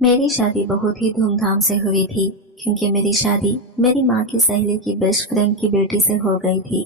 मेरी शादी बहुत ही धूमधाम से हुई थी क्योंकि मेरी शादी मेरी माँ की सहेली की बेस्ट फ्रेंड की बेटी से हो गई थी।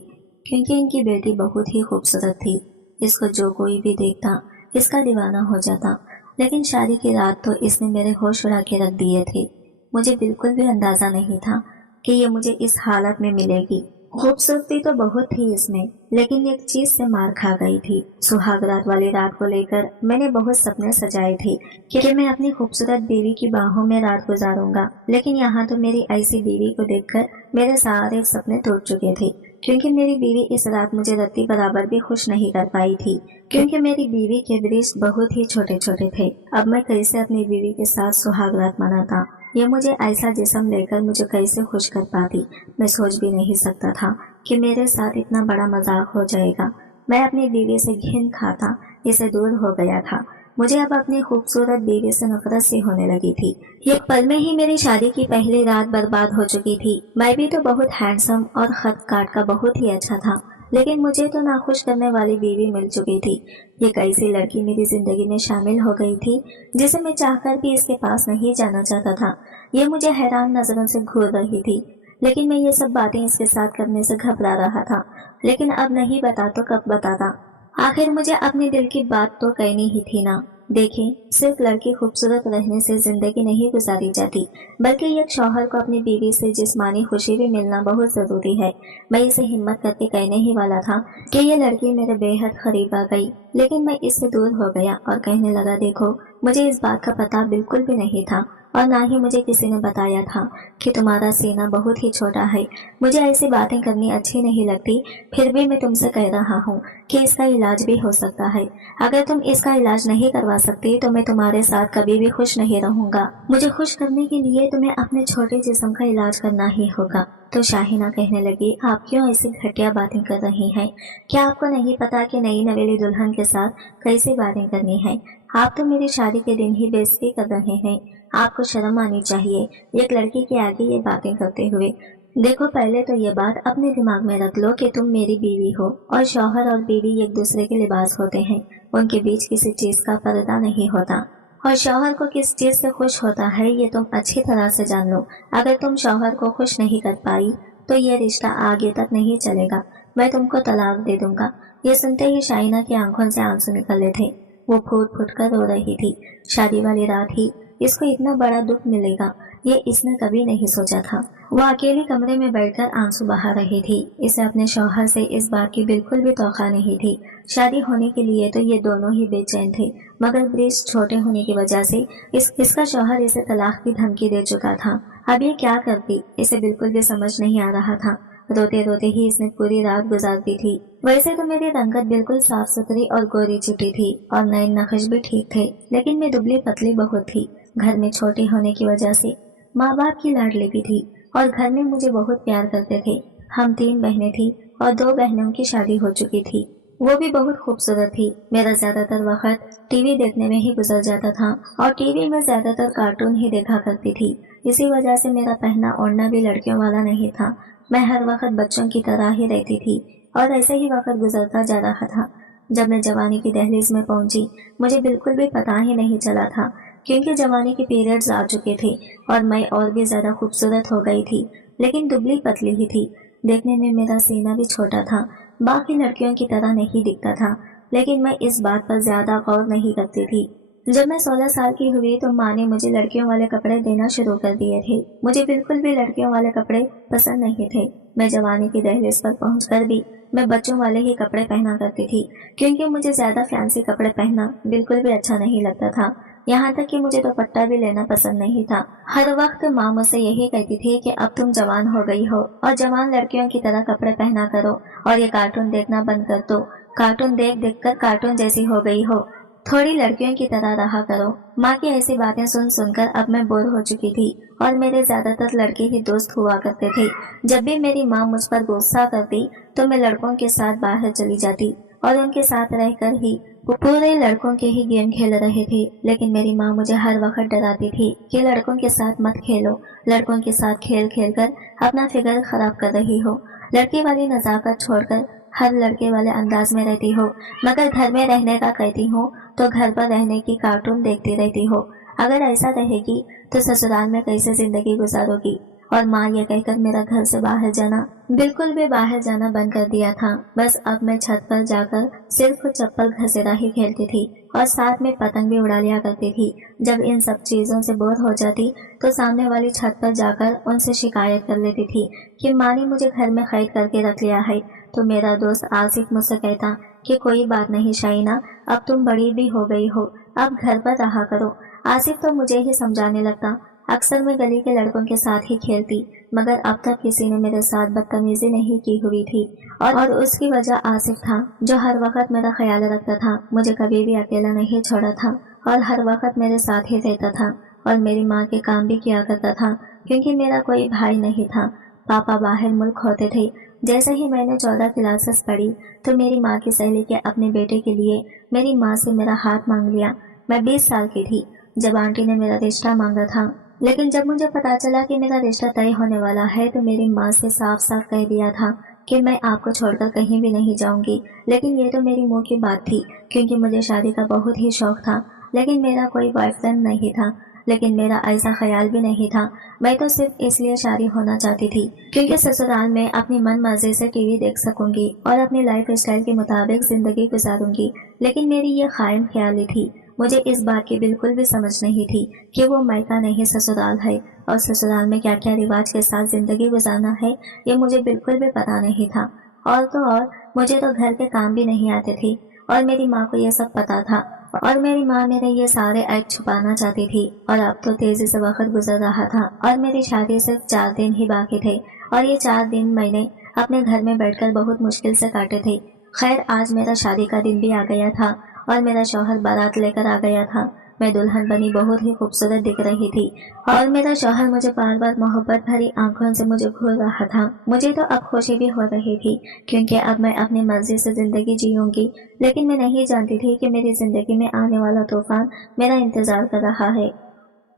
क्योंकि इनकी बेटी बहुत ही खूबसूरत थी, इसको जो कोई भी देखता इसका दीवाना हो जाता। लेकिन शादी की रात तो इसने मेरे होश उड़ा के रख दिए थे। मुझे बिल्कुल भी अंदाजा नहीं था कि ये मुझे इस हालत में मिलेगी। खूबसूरती तो बहुत थी इसमें, लेकिन एक चीज से मार खा गई थी। सुहाग रात वाली रात को लेकर मैंने बहुत सपने सजाए थे कि मैं अपनी खूबसूरत बीवी की बाहों में रात गुजारूंगा। लेकिन यहाँ तो मेरी ऐसी बीवी को देखकर मेरे सारे सपने टूट चुके थे। क्योंकि मेरी बीवी इस रात मुझे रत्ती बराबर भी खुश नहीं कर पाई थी, क्योंकि मेरी बीवी के दृश्य बहुत ही छोटे छोटे थे। अब मैं कैसे अपनी बीवी के साथ सुहाग रात मनाता, ये मुझे ऐसा जिस्म लेकर मुझे कैसे खुश कर पाती। मैं सोच भी नहीं सकता था कि मेरे साथ इतना बड़ा मजाक हो जाएगा। मैं अपनी बीवी से घिन खाता इसे दूर हो गया था। मुझे अब अपनी खूबसूरत बीवी से नफरत सी होने लगी थी। एक पल में ही मेरी शादी की पहली रात बर्बाद हो चुकी थी। मैं भी तो बहुत हैंडसम और खत काट का बहुत ही अच्छा था, लेकिन मुझे तो नाखुश करने वाली बीवी मिल चुकी थी। ये कैसी लड़की मेरी जिंदगी में शामिल हो गई थी जिसे मैं चाहकर भी इसके पास नहीं जाना चाहता था। ये मुझे हैरान नजरों से घूर रही थी, लेकिन मैं ये सब बातें इसके साथ करने से घबरा रहा था। लेकिन अब नहीं बता तो कब बताता। आखिर मुझे अपने दिल की बात तो कहनी ही थी ना। देखें, सिर्फ लड़की खूबसूरत रहने से जिंदगी नहीं गुजारी जाती, बल्कि एक शौहर को अपनी बीवी से जिस्मानी खुशी भी मिलना बहुत जरूरी है। मैं इसे हिम्मत करके कहने ही वाला था कि ये लड़की मेरे बेहद करीब आ गई, लेकिन मैं इससे दूर हो गया और कहने लगा, देखो, मुझे इस बात का पता बिल्कुल भी नहीं था और ना ही मुझे किसी ने बताया था कि तुम्हारा सीना बहुत ही छोटा है। मुझे ऐसी बातें करनी अच्छी नहीं लगती, फिर भी मैं तुमसे कह रहा हूँ कि इसका इलाज भी हो सकता है। अगर तुम इसका इलाज नहीं करवा सकती तो मैं तुम्हारे साथ कभी भी खुश नहीं रहूंगा। मुझे खुश करने के लिए तुम्हें अपने छोटे जिस्म का इलाज करना ही होगा। तो शाहिना कहने लगी, आप क्यों ऐसी घटिया बातें कर रही हैं? क्या आपको नहीं पता कि नई नवेली दुल्हन के साथ कैसी बातें करनी है? आप तो मेरी शादी के दिन ही बेइज्जती कर रहे हैं। आपको शर्म आनी चाहिए एक लड़की के आगे ये बातें करते हुए। देखो, पहले तो ये बात अपने दिमाग में रख लो कि तुम मेरी बीवी हो और शौहर और बीवी एक दूसरे के लिबास होते हैं। उनके बीच किसी चीज का पर्दा नहीं होता, और शौहर को किस चीज से खुश होता है ये तुम अच्छी तरह से जान लो। अगर तुम शौहर को खुश नहीं कर पाई तो ये रिश्ता आगे तक नहीं चलेगा। मैं तुमको तलाक दे दूंगा। ये सुनते ही शाइना की आंखों से आंसू निकले थे। वो फूट फूट कर रो रही थी। शादी वाली रात ही इसको इतना बड़ा दुख मिलेगा ये इसने कभी नहीं सोचा था। वो अकेले कमरे में बैठकर आंसू बहा रही थी। इसे अपने शौहर से इस बात की बिल्कुल भी तौखा नहीं थी। शादी होने के लिए तो ये दोनों ही बेचैन थे, मगर ब्रिज छोटे होने की वजह से इसका शौहर इसे तलाक की धमकी दे चुका था। अब ये क्या करती इसे बिल्कुल भी समझ नहीं आ रहा था। रोते रोते ही इसने पूरी रात गुजार दी थी। वैसे तो मेरी रंगत बिल्कुल साफ सुथरी और गोरी चिटी थी और नैन नक्श भी ठीक थे, लेकिन मैं दुबली पतली बहुत थी। घर में छोटी होने की वजह से माँ बाप की लाडली भी थी और घर में मुझे बहुत प्यार करते थे। हम 3 बहनें थी और 2 बहनों की शादी हो चुकी थी। वो भी बहुत खूबसूरत थी। मेरा ज्यादातर वक्त टीवी देखने में ही गुजर जाता था और टीवी में ज्यादातर कार्टून ही देखा करती थी। इसी वजह से मेरा पहना ओढ़ना भी लड़कियों वाला नहीं था। मैं हर वक्त बच्चों की तरह ही रहती थी और ऐसे ही वक्त गुजरता जा रहा था। जब मैं जवानी की दहलीज में पहुंची मुझे बिल्कुल भी पता ही नहीं चला था, क्योंकि जवानी के पीरियड्स आ चुके थे और मैं और भी ज्यादा खूबसूरत हो गई थी, लेकिन दुबली पतली ही थी। देखने में मेरा सीना भी छोटा था, बाकी लड़कियों की तरह नहीं दिखता था, लेकिन मैं इस बात पर ज्यादा गौर नहीं करती थी। जब मैं 16 साल की हुई तो माँ ने मुझे लड़कियों वाले कपड़े देना शुरू कर दिए थे। मुझे बिल्कुल भी लड़कियों वाले कपड़े पसंद नहीं थे। मैं जवानी की दहलीज पर पहुंचकर भी मैं बच्चों वाले ही कपड़े पहना करती थी, क्योंकि मुझे ज्यादा फैंसी कपड़े पहनना बिल्कुल भी अच्छा नहीं लगता था। यहाँ तक कि मुझे दुपट्टा भी लेना पसंद नहीं था। हर वक्त माँ मुझसे यही कहती थी कि अब तुम जवान हो गई हो और जवान लड़कियों की तरह कपड़े पहना करो और ये कार्टून देखना बंद कर दो। कार्टून देख देख कर कार्टून जैसी हो गई हो, थोड़ी लड़कियों की तरह रहा करो। माँ की ऐसी बातें सुन सुनकर अब मैं बोर हो चुकी थी और मेरे ज्यादातर लड़के ही दोस्त हुआ करते थे। जब भी मेरी माँ मुझ पर गुस्सा करती तो मैं लड़कों के साथ बाहर चली जाती और उनके साथ रहकर ही पूरे लड़कों के ही गेम खेल रहे थे। लेकिन मेरी माँ मुझे हर वक्त डराती थी कि लड़कों के साथ मत खेलो, लड़कों के साथ खेल खेल कर अपना फिगर खराब कर रही हो। लड़की वाली नजाकत छोड़कर हर लड़के वाले अंदाज में रहती हो, मगर घर में रहने का कहती हूँ तो घर पर रहने की कार्टून देखती रहती हो। अगर ऐसा रहेगी तो ससुराल में कैसे जिंदगी गुजारोगी। और माँ ये कहकर मेरा घर से बाहर जाना, बिल्कुल भी बाहर जाना बंद कर दिया था। बस अब मैं छत पर जाकर सिर्फ चप्पल घसेरा ही खेलती थी और साथ में पतंग भी उड़ा लिया करती थी। जब इन सब चीजों से बोर हो जाती तो सामने वाली छत पर जाकर उनसे शिकायत कर लेती थी कि माँ ने मुझे घर में कैद करके रख लिया है। तो मेरा दोस्त आसिफ मुझसे कहता कि कोई बात नहीं शाइना, अब तुम बड़ी भी हो गई हो, अब घर पर रहा करो। आसिफ तो मुझे ही समझाने लगता। अक्सर मैं गली के लड़कों के साथ ही खेलती, मगर अब तक किसी ने मेरे साथ बदतमीजी नहीं की हुई थी। और उसकी वजह आसिफ था, जो हर वक्त मेरा ख्याल रखता था, मुझे कभी भी अकेला नहीं छोड़ा था और हर वक्त मेरे साथ ही रहता था और मेरी माँ के काम भी किया करता था, क्योंकि मेरा कोई भाई नहीं था। पापा बाहर मुल्क होते थे। जैसे ही मैंने 14 क्लासेस पढ़ी तो मेरी माँ की सहेली के अपने बेटे के लिए मेरी माँ से मेरा हाथ मांग लिया। मैं 20 साल की थी जब आंटी ने मेरा रिश्ता मांगा था, लेकिन जब मुझे पता चला कि मेरा रिश्ता तय होने वाला है तो मेरी माँ से साफ साफ कह दिया था कि मैं आपको छोड़कर कहीं भी नहीं जाऊंगी। लेकिन ये तो मेरी मुंह की बात थी, क्योंकि मुझे शादी का बहुत ही शौक था, लेकिन मेरा कोई बॉयफ्रेंड नहीं था। लेकिन मेरा ऐसा ख्याल भी नहीं था, मैं तो सिर्फ इसलिए शादी होना चाहती थी क्योंकि ससुराल में अपनी मन मर्जी से टीवी देख सकूंगी और अपनी लाइफ स्टाइल के मुताबिक जिंदगी गुजारूंगी। लेकिन मेरी ये खायम ख्याली थी। मुझे इस बात की बिल्कुल भी समझ नहीं थी कि वो मायका नहीं ससुराल है और ससुराल में क्या क्या रिवाज के साथ जिंदगी गुजारना है, ये मुझे बिल्कुल भी पता नहीं था। और तो और मुझे तो घर के काम भी नहीं आते थे और मेरी माँ को ये सब पता था और मेरी माँ मेरे ये सारे ऐप छुपाना चाहती थी। और अब तो तेजी से वक्त गुजर रहा था और मेरी शादी सिर्फ 4 दिन ही बाकी थे और ये 4 दिन मैंने अपने घर में बैठकर बहुत मुश्किल से काटे थे। खैर आज मेरा शादी का दिन भी आ गया था और मेरा शौहर बारात लेकर आ गया था। मैं दुल्हन बनी बहुत ही खूबसूरत दिख रही थी और मेरा शौहर मुझे बार बार मोहब्बत भरी आंखों से मुझे घूर रहा था। मुझे तो अब खुशी भी हो रही थी क्योंकि अब मैं अपनी मर्जी से जिंदगी जीऊंगी। लेकिन मैं नहीं जानती थी कि मेरी जिंदगी में आने वाला तूफान मेरा इंतजार कर रहा है।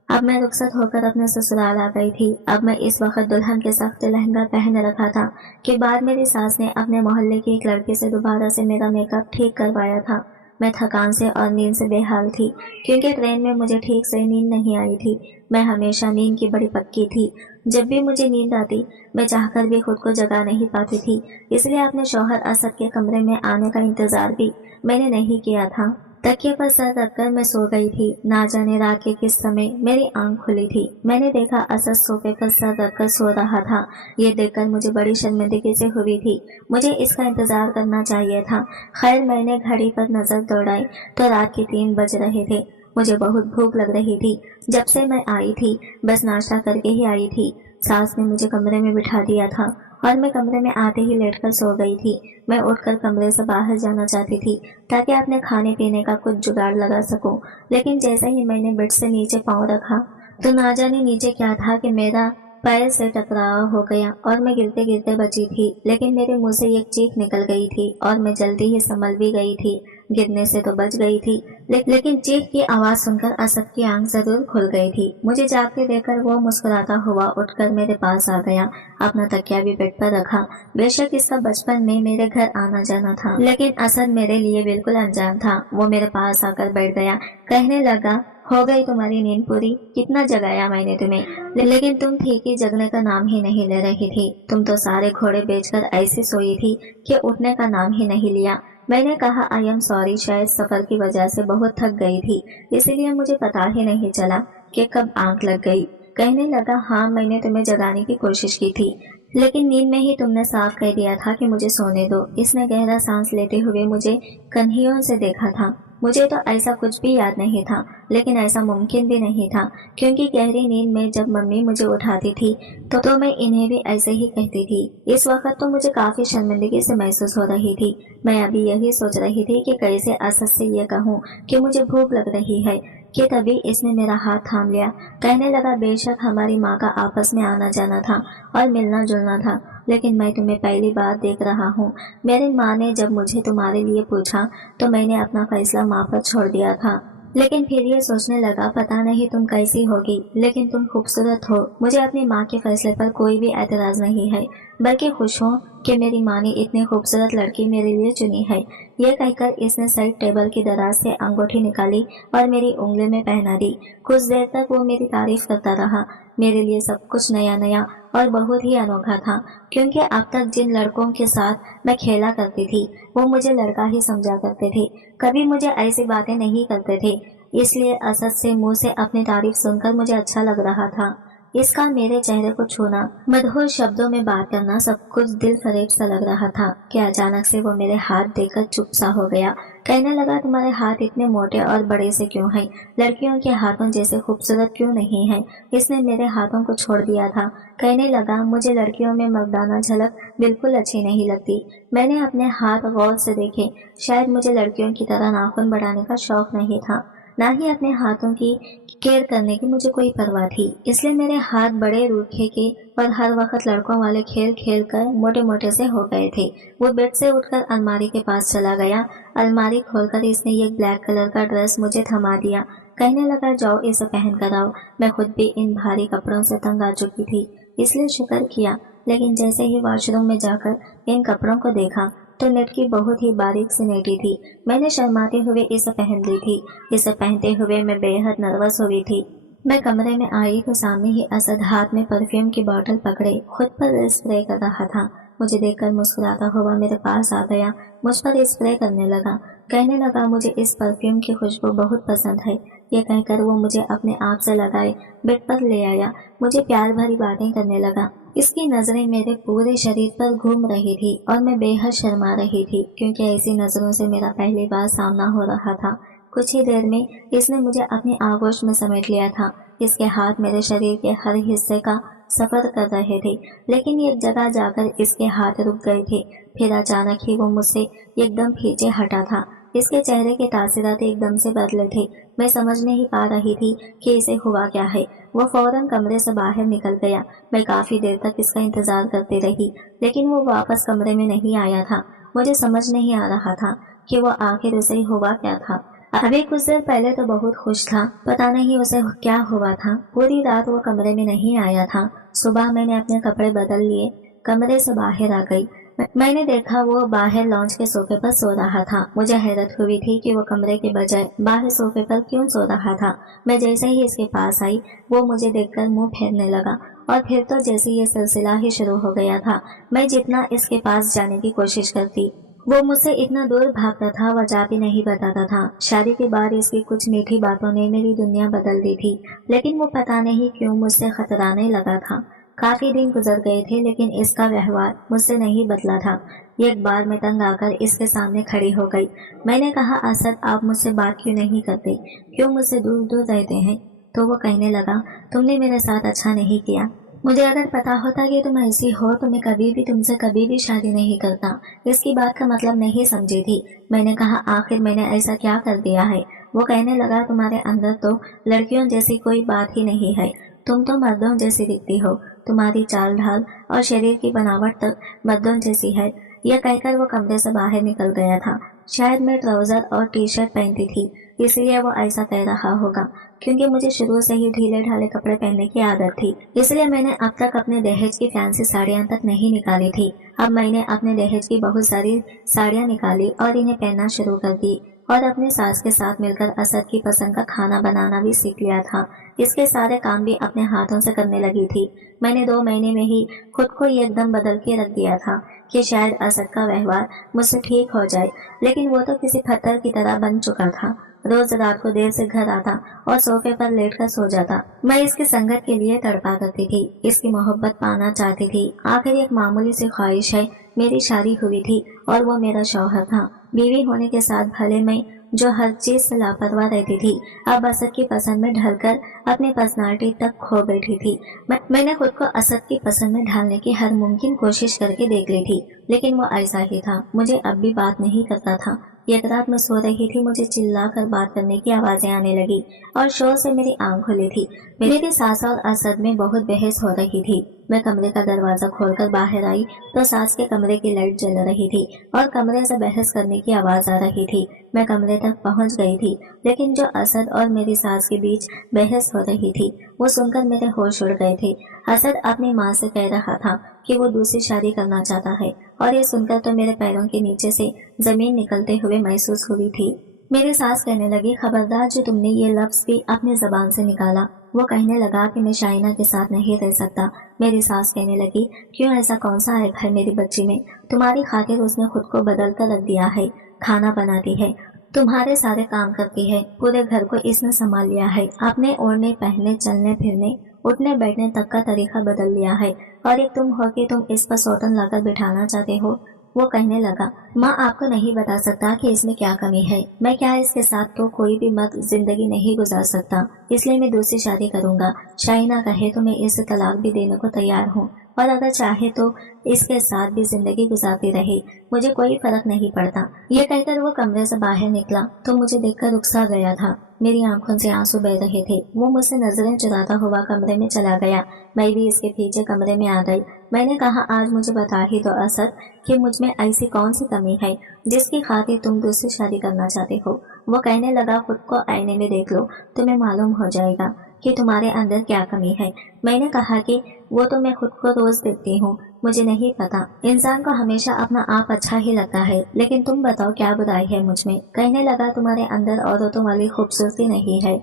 अब मैं रुखसत होकर अपने ससुराल आ गई थी। अब मैं इस वक्त दुल्हन के सख्त लहंगा पहन रखा था कि बाद मेरी सास ने अपने मोहल्ले की एक लड़की से दोबारा से मेरा मेकअप ठीक करवाया था। मैं थकान से और नींद से बेहाल थी क्योंकि ट्रेन में मुझे ठीक से नींद नहीं आई थी। मैं हमेशा नींद की बड़ी पक्की थी। जब भी मुझे नींद आती मैं चाहकर भी खुद को जगा नहीं पाती थी, इसलिए अपने शौहर असद के कमरे में आने का इंतजार भी मैंने नहीं किया था। तकिए पर सर रखकर मैं सो गई थी। ना जाने रात के किस समय मेरी आंख खुली थी। मैंने देखा असद सोफे पर सर रखकर सो रहा था। ये देखकर मुझे बड़ी शर्मिंदगी से हुई थी। मुझे इसका इंतजार करना चाहिए था। खैर मैंने घड़ी पर नजर दौड़ाई तो रात के 3 बज रहे थे। मुझे बहुत भूख लग रही थी। जब से मैं आई थी बस नाश्ता करके ही आई थी। सास ने मुझे कमरे में बिठा दिया था और मैं कमरे में आते ही लेटकर सो गई थी। मैं उठकर कमरे से बाहर जाना चाहती थी ताकि अपने खाने पीने का कुछ जुगाड़ लगा सकूं, लेकिन जैसे ही मैंने बेड से नीचे पांव रखा तो ना जाने नीचे क्या था कि मेरा पैर से टकराव हो गया और मैं गिरते गिरते बची थी। लेकिन मेरे मुंह से एक चीख निकल गई थी और मैं जल्दी ही संभल भी गई थी। गिरने से तो बच गई थी, लेकिन चीख की आवाज सुनकर असद की आंख जरूर खुल गई थी। मुझे जागते देखकर वो मुस्कुराता हुआ उठकर मेरे पास आ गया। अपना तकिया भी बेड पर रखा। बेशक इसका बचपन में मेरे घर आना जाना था, लेकिन असद मेरे लिए बिल्कुल अनजान था। वो मेरे पास आकर बैठ गया। कहने लगा, हो गई तुम्हारी नींद पूरी? कितना जगाया मैंने तुम्हें, लेकिन तुम ठीक ही जगने का नाम ही नहीं ले रही थी। तुम तो सारे घोड़े बेचकर ऐसी सोई थी कि उठने का नाम ही नहीं लिया। मैंने कहा आई एम सॉरी, शायद सफर की वजह से बहुत थक गई थी, इसीलिए मुझे पता ही नहीं चला कि कब आंख लग गई। कहने लगा, हाँ मैंने तुम्हें जगाने की कोशिश की थी, लेकिन नींद में ही तुमने साफ कह दिया था कि मुझे सोने दो। इसने गहरा सांस लेते हुए मुझे कन्हियों से देखा था। मुझे तो ऐसा कुछ भी याद नहीं था, लेकिन ऐसा मुमकिन भी नहीं था क्योंकि गहरी नींद में जब मम्मी मुझे उठाती थी तो मैं इन्हें भी ऐसे ही कहती थी। इस वक्त तो मुझे काफी शर्मिंदगी से महसूस हो रही थी। मैं अभी यही सोच रही थी कि कैसे असद से ये कहूँ कि मुझे भूख लग रही है कि तभी इसने मेरा हाथ थाम लिया। कहने लगा, बेशक हमारी माँ का आपस में आना जाना था और मिलना जुलना था, लेकिन मैं तुम्हें पहली बार देख रहा हूँ। मेरी माँ ने जब मुझे तुम्हारे लिए पूछा तो मैंने अपना फैसला माँ पर छोड़ दिया था, लेकिन फिर ये सोचने लगा पता नहीं तुम कैसी होगी, लेकिन तुम खूबसूरत हो। मुझे अपनी माँ के फैसले पर कोई भी एतराज नहीं है, बल्कि खुश हूँ कि मेरी माँ ने इतनी खूबसूरत लड़की मेरे लिए चुनी है। यह कहकर इसने साइड टेबल की दराज से अंगूठी निकाली और मेरी उंगली में पहना दी। कुछ देर तक वो मेरी तारीफ करता रहा। मेरे लिए सब कुछ नया नया और बहुत ही अनोखा था, क्योंकि अब तक जिन लड़कों के साथ मैं खेला करती थी वो मुझे लड़का ही समझा करते थे, कभी मुझे ऐसी बातें नहीं करते थे। इसलिए असद से मुंह से अपनी तारीफ सुनकर मुझे अच्छा लग रहा था। इसका मेरे चेहरे को छूना, मधुर शब्दों में बात करना सब कुछ दिल फरेब सा लग रहा था कि अचानक से वो मेरे हाथ देखकर चुप सा हो गया। कहने लगा, तुम्हारे हाथ इतने मोटे और बड़े से क्यों हैं? लड़कियों के हाथों जैसे खूबसूरत क्यों नहीं है? इसने मेरे हाथों को छोड़ दिया था। कहने लगा, मुझे लड़कियों में मर्दाना झलक बिल्कुल अच्छी नहीं लगती। मैंने अपने हाथ गौर से देखे। शायद मुझे लड़कियों की तरह नाखून बढ़ाने का शौक नहीं था, ना ही अपने हाथों की केयर करने की मुझे कोई परवाह थी। इसलिए मेरे हाथ बड़े रूखे के और हर वक्त लड़कों वाले खेल खेल कर मोटे मोटे से हो गए थे। वो बेड से उठकर अलमारी के पास चला गया। अलमारी खोलकर इसने एक ब्लैक कलर का ड्रेस मुझे थमा दिया। कहने लगा, जाओ इसे पहन कर आओ। मैं खुद भी इन भारी कपड़ों से तंग आ चुकी थी, इसलिए शुक्र किया। लेकिन जैसे ही वॉशरूम में जाकर इन कपड़ों को देखा तो नेट की बहुत ही बारीक सी नेटी थी। मैंने शर्माते हुए इसे पहन ली थी। इसे पहनते हुए मैं बेहद नर्वस हो गई थी। मैं कमरे में आई तो सामने ही असद हाथ में परफ्यूम की बोतल पकड़े खुद पर स्प्रे कर रहा था। मुझे देखकर मुस्कुराता हुआ मेरे पास आ गया, मुझ पर स्प्रे करने लगा। कहने लगा, मुझे इस परफ्यूम की खुशबू बहुत पसंद है। ये कहकर वो मुझे अपने आप से लगाए बेड पर ले आया। मुझे प्यार भरी बातें करने लगा। इसकी नजरें मेरे पूरे शरीर पर घूम रही थी और मैं बेहद शर्मा रही थी, क्योंकि ऐसी नजरों से मेरा पहली बार सामना हो रहा था। कुछ ही देर में इसने मुझे अपनी आगोश में समेट लिया था। इसके हाथ मेरे शरीर के हर हिस्से का सफर कर रहे थे, लेकिन एक जगह जाकर इसके हाथ रुक गए थे। फिर अचानक ही वो मुझसे एकदम पीछे हटा था। इसके चेहरे के तासीरात एकदम से बदले थे। मैं समझ नहीं पा रही थी कि इसे हुआ क्या है। वो फौरन कमरे से बाहर निकल गया। मैं काफी देर तक इसका इंतजार करती रही, लेकिन वो वापस कमरे में नहीं आया था। मुझे समझ नहीं आ रहा था कि वो आखिर उसे हुआ क्या था। अभी कुछ देर पहले तो बहुत खुश था, पता नहीं उसे क्या हुआ था। पूरी रात वो कमरे में नहीं आया था। सुबह मैंने अपने कपड़े बदल लिए, कमरे से बाहर आ गई। मैंने देखा वो बाहर लॉन्च के सोफे पर सो रहा था। मुझे हैरत हुई थी कि वो कमरे के बजाय बाहर सोफे पर क्यों सो रहा था। मैं जैसे ही इसके पास आई, वो मुझे देखकर मुंह फेरने लगा और फिर तो जैसे ये सिलसिला ही शुरू हो गया था। मैं जितना इसके पास जाने की कोशिश करती, वो मुझसे इतना दूर भागता था, वजह भी नहीं बताता था। शादी के बाद इसकी कुछ मीठी बातों ने मेरी दुनिया बदल दी थी, लेकिन वो पता नहीं क्यों मुझसे खतराने लगा था। काफी दिन गुजर गए थे, लेकिन इसका व्यवहार मुझसे नहीं बदला था। एक बार मैं तंग आकर इसके सामने खड़ी हो गई। मैंने कहा, असद, आप मुझसे बात क्यों नहीं करते? क्यों मुझसे दूर दूर रहते हैं? तो वो कहने लगा, तुमने मेरे साथ अच्छा नहीं किया। मुझे अगर पता होता कि तुम ऐसी हो तो मैं तुमसे कभी भी शादी नहीं करता। इसकी बात का मतलब नहीं समझी थी। मैंने कहा, आखिर मैंने ऐसा क्या कर दिया है? वो कहने लगा, तुम्हारे अंदर तो लड़कियों जैसी कोई बात ही नहीं है। तुम तो मर्दों जैसी दिखती हो। तुम्हारी चाल ढाल और शरीर की बनावट तक मर्दों जैसी है। यह कहकर वो कमरे से बाहर निकल गया था। शायद मैं ट्राउजर और टी शर्ट पहनती थी, इसलिए वो ऐसा कह रहा होगा। क्योंकि मुझे शुरू से ही ढीले ढाले कपड़े पहनने की आदत थी, इसलिए मैंने अब तक अपने दहेज की फैंसी साड़ियां तक नहीं निकाली थी। अब मैंने अपने दहेज की बहुत सारी साड़ियां निकाली और इन्हें पहनना शुरू कर दी, और अपने सास के साथ मिलकर असद की पसंद का खाना बनाना भी सीख लिया था। इसके सारे काम भी अपने हाथों से करने लगी थी। मैंने 2 महीने में ही खुद को एकदम बदल के रख दिया था कि शायद असद का व्यवहार मुझसे ठीक हो जाए, लेकिन वो तो किसी पत्थर की तरह बन चुका था। रोज रात को देर से घर आता और सोफे पर लेटकर सो जाता। मैं इसकी संगत के लिए तड़पा करती थी, इसकी मोहब्बत पाना चाहती थी। आखिर एक मामूली सी ख्वाहिश है। मेरी शादी हुई थी और वो मेरा शौहर था। बीवी होने के साथ भले मैं जो हर चीज से लापरवाह रहती थी, अब असद की पसंद में ढलकर अपनी पर्सनालिटी तक खो बैठी थी। मैंने खुद को असद की पसंद में ढालने की हर मुमकिन कोशिश करके देख ली थी, लेकिन वो ऐसा ही था। मुझे अब भी बात नहीं करता था। एक रात मैं सो रही थी, मुझे चिल्लाकर बात करने की आवाजें आने लगी और शोर से मेरी आंख खुली थी। मेरी सास और असद में बहुत बहस हो रही थी। मैं कमरे का दरवाजा खोलकर बाहर आई तो सास के कमरे की लाइट जल रही थी और कमरे से बहस करने की आवाज आ रही थी। मैं कमरे तक पहुंच गई थी, लेकिन जो असद और मेरी सास के बीच बहस हो रही थी वो सुनकर मेरे होश उड़ गए थे। असद अपनी माँ से कह रहा था کہ وہ दूसरी शादी करना चाहता है और ये सुनकर तो मेरे पैरों के नीचे से जमीन निकलते हुए महसूस हुई थी। मेरी सास कहने लगी, खबरदार जो तुमने ये लफ्ज भी अपनी जबान से निकाला। वो कहने लगा कि मैं शाइना के साथ नहीं रह सकता। मेरी सास कहने लगी, क्यों, ऐसा कौन सा ऐप है मेरी बच्ची में? तुम्हारी खातिर उसने खुद को बदल कर रख दिया है। खाना बनाती है, तुम्हारे सारे काम करती है, पूरे घर को इसने संभाल लिया है। अपने ओढ़ने, पहनने, चलने फिरने, उठने बैठने तक का तरीका बदल लिया है। और एक तुम हो कि तुम इस पर सौतन लाकर बिठाना चाहते हो। वो कहने लगा, माँ आपको नहीं बता सकता कि इसमें क्या कमी है। मैं क्या इसके साथ तो कोई भी मत जिंदगी नहीं गुजार सकता, इसलिए मैं दूसरी शादी करूंगा। शाइना कहे तो मैं इसे तलाक भी देने को तैयार हूँ, और अगर चाहे तो इसके साथ भी जिंदगी गुजारती रहे, मुझे कोई फर्क नहीं पड़ता। ये कहकर वो कमरे से बाहर निकला तो मुझे देखकर रुखसा गया था। मेरी आंखों से आंसू बह रहे थे। वो मुझसे नजरें चुराता हुआ कमरे में चला गया। मैं भी इसके पीछे कमरे में आ गई। मैंने कहा, आज मुझे बता ही दो असद कि मुझ में ऐसी कौन सी कमी है जिसकी खातिर तुम दूसरी शादी करना चाहते हो। वो कहने लगा, खुद को आईने में देख लो, तुम्हें मालूम हो जाएगा कि तुम्हारे अंदर क्या कमी है। मैंने कहा कि वो तो मैं खुद को रोज देखती हूँ, मुझे नहीं पता। इंसान को हमेशा अपना आप अच्छा ही लगता है, लेकिन तुम बताओ क्या बुराई है मुझ में। कहने लगा, तुम्हारे अंदर औरतों वाली खूबसूरती नहीं है।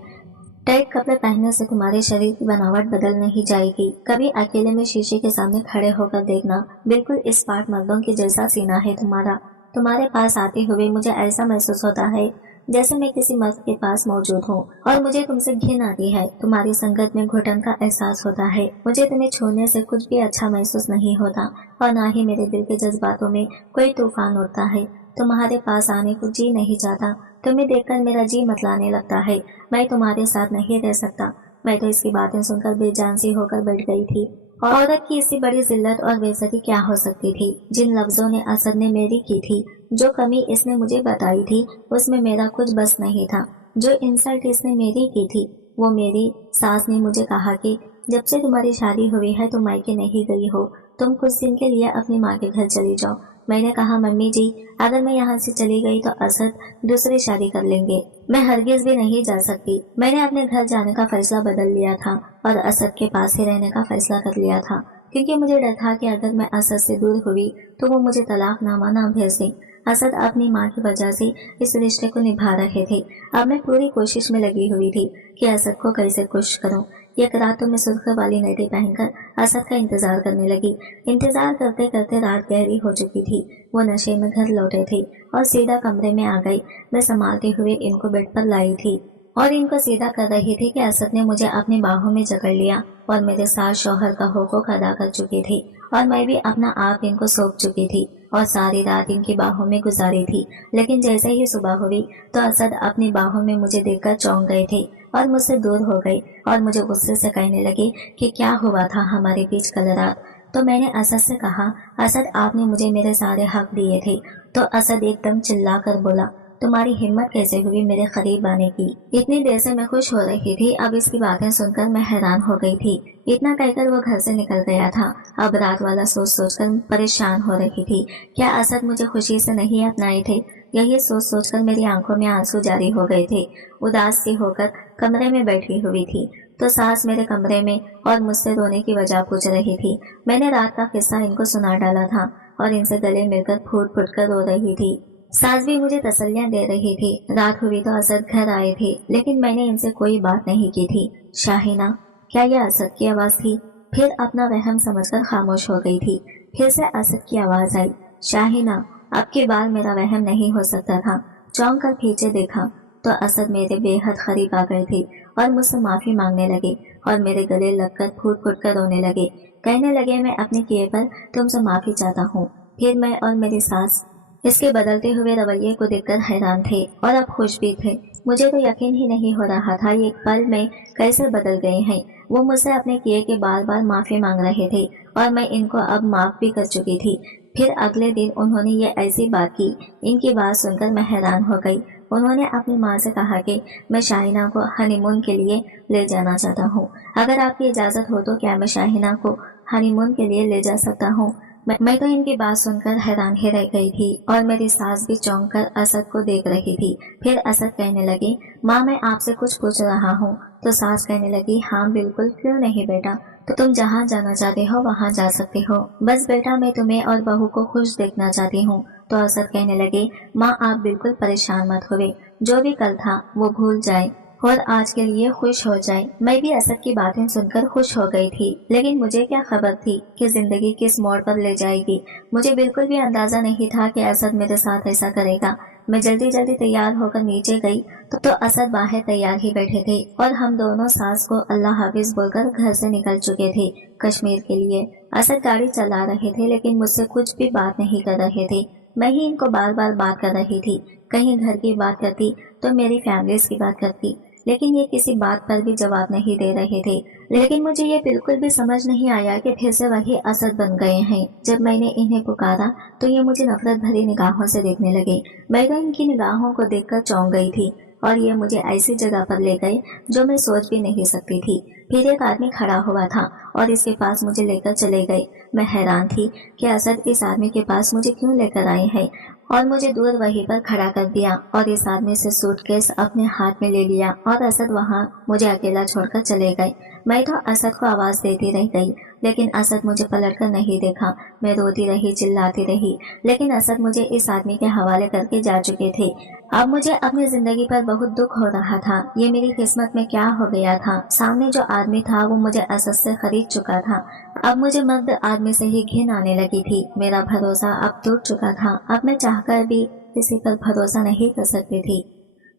टाइट कपड़े पहनने से तुम्हारे शरीर की बनावट बदल नहीं जाएगी। कभी अकेले में शीशे के सामने खड़े होकर देखना, बिल्कुल स्मार्ट मर्दों के जैसा सीना है तुम्हारा। तुम्हारे पास आते हुए मुझे ऐसा महसूस होता है जैसे मैं किसी मर्द के पास मौजूद हूँ, और मुझे तुमसे घिन आती है। तुम्हारी संगत में घुटन का एहसास होता है। मुझे तुम्हें छूने से कुछ भी अच्छा महसूस नहीं होता, और ना ही मेरे दिल के जज्बातों में कोई तूफान उठता है। तुम्हारे पास आने को जी नहीं चाहता। तुम्हें देखकर मेरा जी मतलाने लगता है। मैं तुम्हारे साथ नहीं रह सकता। मैं तो इसकी बातें सुनकर बेजान सी होकर बैठ गई थी। औरत की इससे बड़ी जिल्लत और बेइज्जती क्या हो सकती थी। जिन लफ्जों ने असद ने मेरी की थी, जो कमी इसने मुझे बताई थी, उसमें मेरा कुछ बस नहीं था। जो इंसल्ट इसने मेरी की थी, वो मेरी सास ने मुझे कहा कि जब से तुम्हारी शादी हुई है तुम मायके नहीं गई हो, तुम कुछ दिन के लिए अपनी माँ के घर चली जाओ। मैंने कहा, मम्मी जी, अगर मैं यहाँ से चली गई तो असद दूसरी शादी कर लेंगे। मैं हरगिज भी नहीं जा सकती। मैंने अपने घर जाने का फैसला बदल लिया था और असद के पास ही रहने का फैसला कर लिया था, क्योंकि मुझे डर था कि अगर मैं असद से दूर हुई तो वो मुझे तलाकनामा ना भेज दें। असद अपनी माँ की वजह से इस रिश्ते को निभा रहे थे। अब मैं पूरी कोशिश में लगी हुई थी कि असद को कैसे खुश करूं। एक रात तो मैं सुर्ख वाली नाइटी पहनकर असद का इंतजार करने लगी। इंतजार करते करते रात गहरी हो चुकी थी। वो नशे में घर लौटे थे और सीधा कमरे में आ गई। मैं संभालते हुए इनको बेड पर लाई थी और इनको सीधा कर रही थी कि असद ने मुझे अपनी बाहों में जकड़ लिया और मेरे साथ शौहर का हुकूक अदा कर चुकी थी, और मैं भी अपना आप इनको सौंप चुकी थी और सारी रात इनकी बाहों में गुजारी थी। लेकिन जैसे ही सुबह हुई तो असद अपनी बाहों में मुझे देखकर चौंक गए थे और मुझसे दूर हो गए और मुझे गुस्से से कहने लगे कि क्या हुआ था हमारे बीच कल रात। तो मैंने असद से कहा, असद आपने मुझे मेरे सारे हक दिए थे। तो असद एकदम चिल्ला कर बोला, तुम्हारी हिम्मत कैसे हुई मेरे करीब आने की। इतनी देर से मैं खुश हो रही थी, अब इसकी बातें सुनकर मैं हैरान हो गई थी। इतना कहकर वो घर से निकल गया था। अब रात वाला सोच सोचकर परेशान हो रही थी। क्या असद मुझे खुशी से नहीं अपनाए थे? यही सोच सोचकर मेरी आंखों में आंसू जारी हो गए थे। उदास सी होकर कमरे में बैठी हुई थी तो सास मेरे कमरे में और मुझसे रोने की वजह पूछ रही थी। मैंने रात का किस्सा इनको सुना डाला था और इनसे गले मिलकर फूट फूट कर रो रही थी। सास भी मुझे तसल्लियां दे रही थी। रात हुई तो असद घर आए थे, लेकिन मैंने इनसे कोई बात नहीं की थी। शाहिना, क्या यह असद की आवाज थी? फिर अपना वहम समझकर खामोश हो गई थी। फिर से असद की आवाज आई, शाहिना। अब की बार मेरा वहम नहीं हो सकता था। चौंक कर पीछे देखा तो असद मेरे बेहद करीब आ गए थे और मुझसे माफी मांगने लगे और मेरे गले लगकर फूट फूट कर रोने लगे। कहने लगे, मैं अपने किए पर तुमसे माफी चाहता हूँ। फिर मैं और मेरी सास इसके बदलते हुए रवैये को देखकर हैरान थे और अब खुश भी थे। मुझे तो यकीन ही नहीं हो रहा था ये एक पल में कैसे बदल गए हैं। वो मुझसे अपने किए के बार बार माफी मांग रहे थे और मैं इनको अब माफ भी कर चुकी थी। फिर अगले दिन उन्होंने ये ऐसी बात की। इनकी बात सुनकर मैं हैरान हो गई। उन्होंने अपनी माँ से कहा कि मैं शाहिना को हनीमून के लिए ले जाना चाहता हूँ। अगर आपकी इजाज़त हो तो क्या मैं शाहिना को हनीमून के लिए ले जा सकता हूँ? मैं तो इनकी बात सुनकर हैरान ही रह गई थी और मेरी सास भी चौंक कर असद को देख रही थी। फिर असद कहने लगे, माँ मैं आपसे कुछ पूछ रहा हूँ। तो सास कहने लगी, हाँ बिल्कुल, क्यों नहीं बेटा, तो तुम जहाँ जाना चाहते हो वहाँ जा सकते हो, बस बेटा मैं तुम्हें और बहू को खुश देखना चाहती हूँ। तो असद कहने लगे, माँ आप बिल्कुल परेशान मत होवे, जो भी कल था वो भूल जाए और आज के लिए खुश हो जाए। मैं भी असद की बातें सुनकर खुश हो गई थी, लेकिन मुझे क्या खबर थी कि जिंदगी किस मोड़ पर ले जाएगी। मुझे बिल्कुल भी अंदाजा नहीं था कि असद मेरे साथ ऐसा करेगा। मैं जल्दी जल्दी तैयार होकर नीचे गई तो असद बाहर तैयार ही बैठे थे और हम दोनों सास को अल्लाह हाफिज बोलकर घर से निकल चुके थे कश्मीर के लिए। असद गाड़ी चला रहे थे लेकिन मुझसे कुछ भी बात नहीं कर रहे थे। मैं ही इनको बार बार बात कर रही थी, कहीं घर की बात करती तो मेरी फैमिलीज की बात करती, लेकिन ये किसी बात पर भी जवाब नहीं दे रहे थे। लेकिन मुझे ये बिल्कुल भी समझ नहीं आया कि फिर से वही असद बन गए हैं। जब मैंने इन्हें पुकारा तो ये मुझे नफरत भरी निगाहों से देखने लगे। मैं तो इनकी निगाहों को देखकर चौंक गई थी और ये मुझे ऐसी जगह पर ले गए जो मैं सोच भी नहीं सकती थी। फिर एक आदमी खड़ा हुआ था और इसके पास मुझे लेकर चले गए। मैं हैरान थी कि असद इस आदमी के पास मुझे क्यों लेकर आए हैं और मुझे दूर वहीं पर खड़ा कर दिया और इस आदमी से सूटकेस अपने हाथ में ले लिया और असद वहाँ मुझे अकेला छोड़कर चले गए। मैं तो असद को आवाज देती रह गई, लेकिन असद मुझे पलटकर नहीं देखा। मैं रोती रही, चिल्लाती रही, लेकिन असद मुझे इस आदमी के हवाले करके जा चुके थे। अब मुझे अपनी जिंदगी पर बहुत दुख हो रहा था। ये मेरी किस्मत में क्या हो गया था। सामने जो आदमी था वो मुझे असद से खरीद चुका था। अब मुझे मर्द आदमी से ही घिन आने लगी थी। मेरा भरोसा अब टूट चुका था। अब मैं चाहकर भी किसी पर भरोसा नहीं कर सकती थी।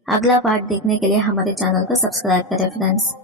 अगला पार्ट देखने के लिए हमारे चैनल को सब्सक्राइब करें फ्रेंड्स।